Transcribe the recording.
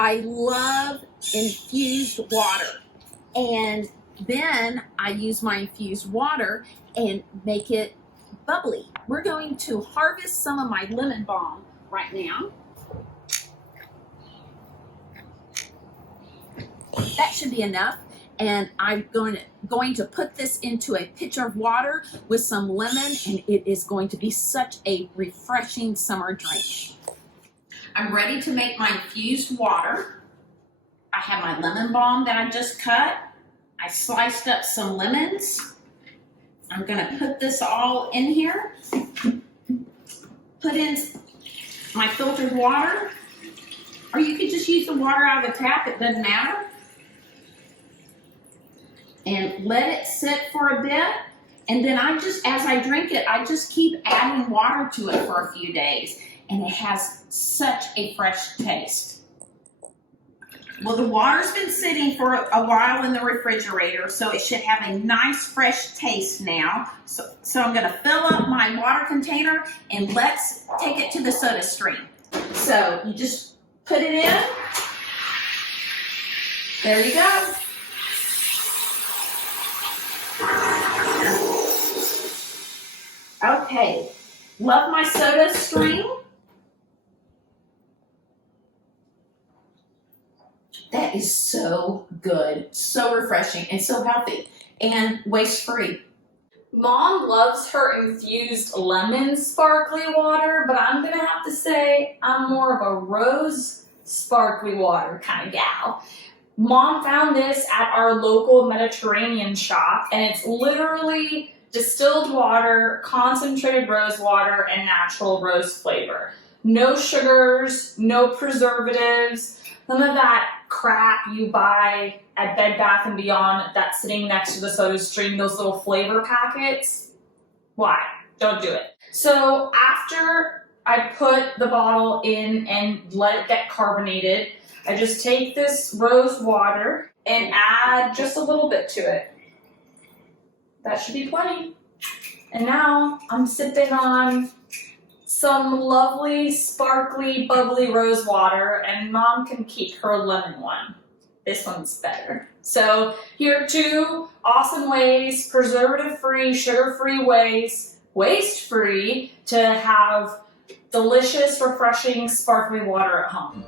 I love infused water, and then I use my infused water and make it bubbly. We're going to harvest some of my lemon balm right now. That should be enough. And I'm going to put this into a pitcher of water with some lemon, and it is going to be such a refreshing summer drink. I'm ready to make my infused water. I have my lemon balm that I just cut. I sliced up some lemons. I'm gonna put this all in here. Put in my filtered water, or you could just use the water out of the tap, it doesn't matter. And let it sit for a bit. And then as I drink it, I just keep adding water to it for a few days. And it has such a fresh taste. Well, the water's been sitting for a while in the refrigerator, so it should have a nice fresh taste now. So I'm gonna fill up my water container and let's take it to the SodaStream. So you just put it in. There you go. Okay, love my SodaStream. That is so good, so refreshing, and so healthy, and waste-free. Mom loves her infused lemon sparkly water, but I'm gonna have to say I'm more of a rose sparkly water kind of gal. Mom found this at our local Mediterranean shop, and it's literally distilled water, concentrated rose water, and natural rose flavor. No sugars, no preservatives, none of that crap you buy at Bed Bath & Beyond that's sitting next to the SodaStream, those little flavor packets. Why? Don't do it. So after I put the bottle in and let it get carbonated, I just take this rose water and add just a little bit to it. That should be plenty. And now I'm sipping on some lovely, sparkly, bubbly rose water, and Mom can keep her lemon one. This one's better. So here are two awesome ways, preservative-free, sugar-free ways, waste-free, to have delicious, refreshing, sparkly water at home.